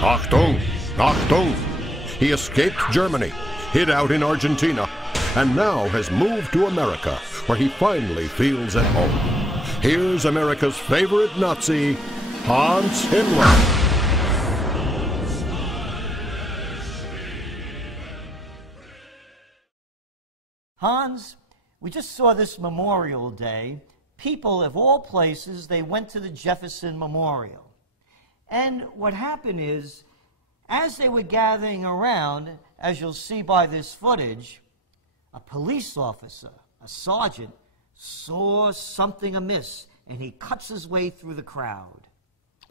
Achtung! Achtung! He escaped Germany, hid out in Argentina, and now has moved to America, where he finally feels at home. Here's America's favorite Nazi, Hans Himmler. Hans, we just saw this Memorial Day. People of all places, they went to the Jefferson Memorial. And what happened is, as they were gathering around, as you'll see by this footage, a police officer, a sergeant, saw something amiss, and he cuts his way through the crowd.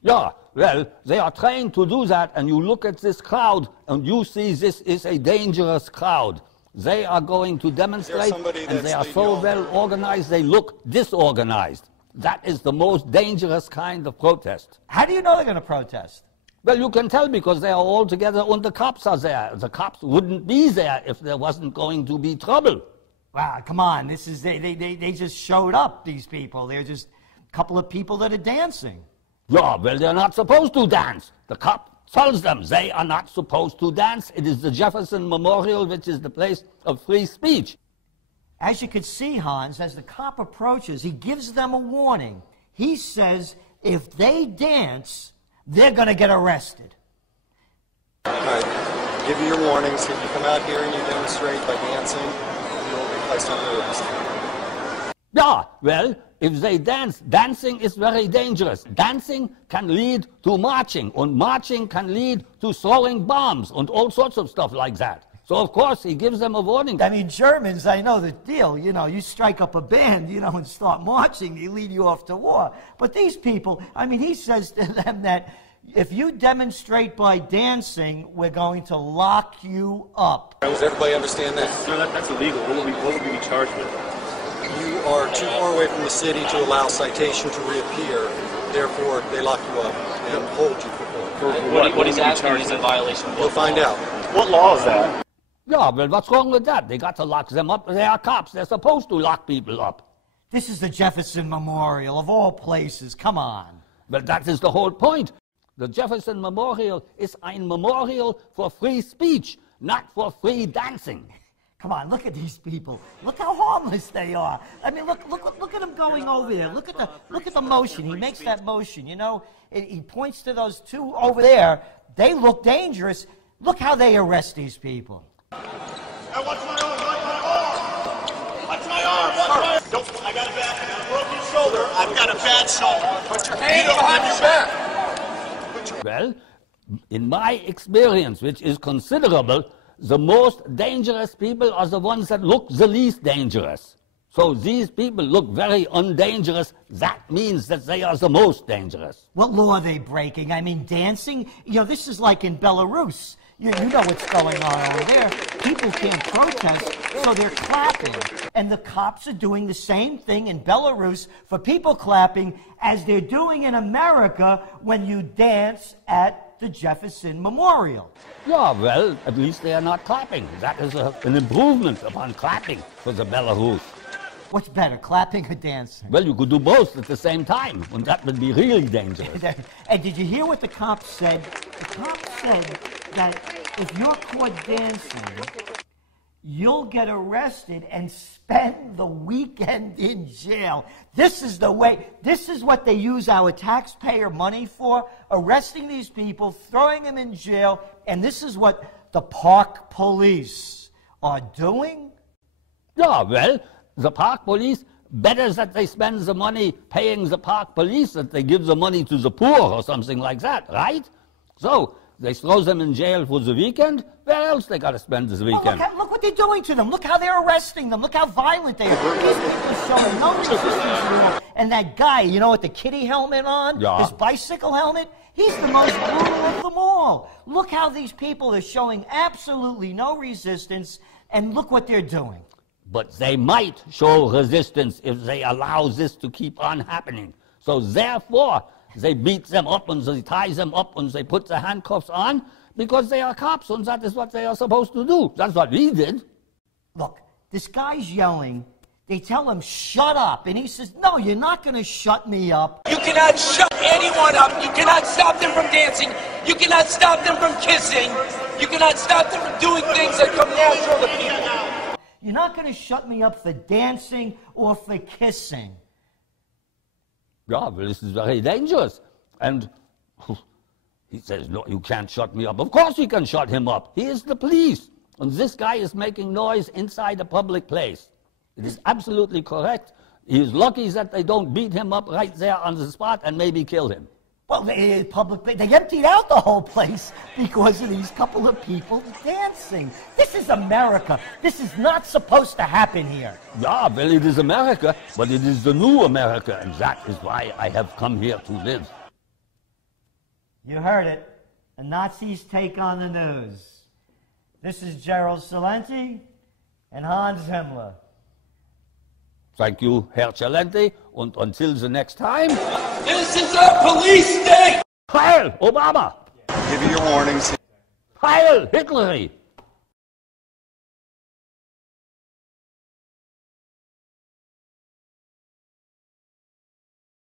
Yeah, well, they are trying to do that, and you look at this crowd, and you see this is a dangerous crowd. They are going to demonstrate, and they are so well organized, they look disorganized. That is the most dangerous kind of protest. How do you know they're going to protest? Well, you can tell because they are all together and the cops are there. The cops wouldn't be there if there wasn't going to be trouble. Wow, come on. This is they just showed up, these people. They're just a couple of people that are dancing. Yeah, well, they're not supposed to dance. The cop tells them they are not supposed to dance. It is the Jefferson Memorial, which is the place of free speech. As you can see, Hans, as the cop approaches, he gives them a warning. He says if they dance, they're going to get arrested. All right, give you your warnings. If you come out here and you demonstrate by dancing, you'll be placed under arrest. Yeah, well, if they dance, dancing is very dangerous. Dancing can lead to marching, and marching can lead to throwing bombs and all sorts of stuff like that. So, of course, he gives them a warning. I mean, Germans, I know the deal. You know, you strike up a band, you know, and start marching, they lead you off to war. But these people, I mean, he says to them that if you demonstrate by dancing, we're going to lock you up. Does everybody understand that? No, that's illegal. What would we be charged with? You are too far away from the city to allow citation to reappear. Therefore, they lock you up and hold you for court. What he's asking is a violation. We'll find out. What law is that? Yeah, well, what's wrong with that? They got to lock them up. They are cops. They're supposed to lock people up. This is the Jefferson Memorial, of all places. Come on. Well, that is the whole point. The Jefferson Memorial is a memorial for free speech, not for free dancing. Come on, look at these people. Look how harmless they are. I mean, look at them going over there. Look at the motion. He makes that motion. You know, he points to those two over there. They look dangerous. Look how they arrest these people. Hey, watch my arm! Watch my arm! Don't, I got a broken shoulder. I've got a bad shoulder. Put your hand behind your back. Well, in my experience, which is considerable, the most dangerous people are the ones that look the least dangerous. So these people look very undangerous. That means that they are the most dangerous. What law are they breaking? I mean, dancing? You know, this is like in Belarus. You know what's going on over there. People can't protest, so they're clapping. And the cops are doing the same thing in Belarus for people clapping as they're doing in America when you dance at the Jefferson Memorial. Yeah, well, at least they are not clapping. That is an improvement upon clapping for the Belarus. What's better, clapping or dancing? Well, you could do both at the same time, and that would be really dangerous. And did you hear what the cops said? The cops said that if you're caught dancing, you'll get arrested and spend the weekend in jail. This is the way, this is what they use our taxpayer money for, arresting these people, throwing them in jail, and this is what the park police are doing? Yeah, well, the park police, better that they spend the money paying the park police than they give the money to the poor or something like that, right? So, they throw them in jail for the weekend. Where else they got to spend this weekend? Oh, look what they're doing to them. Look how they're arresting them. Look how violent they are. These people are showing no resistance at all. And that guy, you know, with the kitty helmet on, his bicycle helmet, he's the most brutal of them all. Look how these people are showing absolutely no resistance, and look what they're doing. But they might show resistance if they allow this to keep on happening. So therefore, they beat them up and they tie them up and they put the handcuffs on because they are cops and that is what they are supposed to do. That's what we did. Look, this guy's yelling. They tell him, shut up. And he says, no, you're not going to shut me up. You cannot shut anyone up. You cannot stop them from dancing. You cannot stop them from kissing. You cannot stop them from doing things that come natural to people. You're not going to shut me up for dancing or for kissing. Yeah, well, this is very dangerous. And he says, no, you can't shut me up. Of course we can shut him up. He is the police. And this guy is making noise inside a public place. It is absolutely correct. He is lucky that they don't beat him up right there on the spot and maybe kill him. Well, they emptied out the whole place because of these couple of people dancing. This is America. This is not supposed to happen here. Yeah, well, it is America, but it is the new America, and that is why I have come here to live. You heard it. The Nazis take on the news. This is Cerald Celente and Hans Himmler. Thank you, Herr Celente, and until the next time... This is a police state! Heil, Obama! Give you your warnings. Heil, Hitler!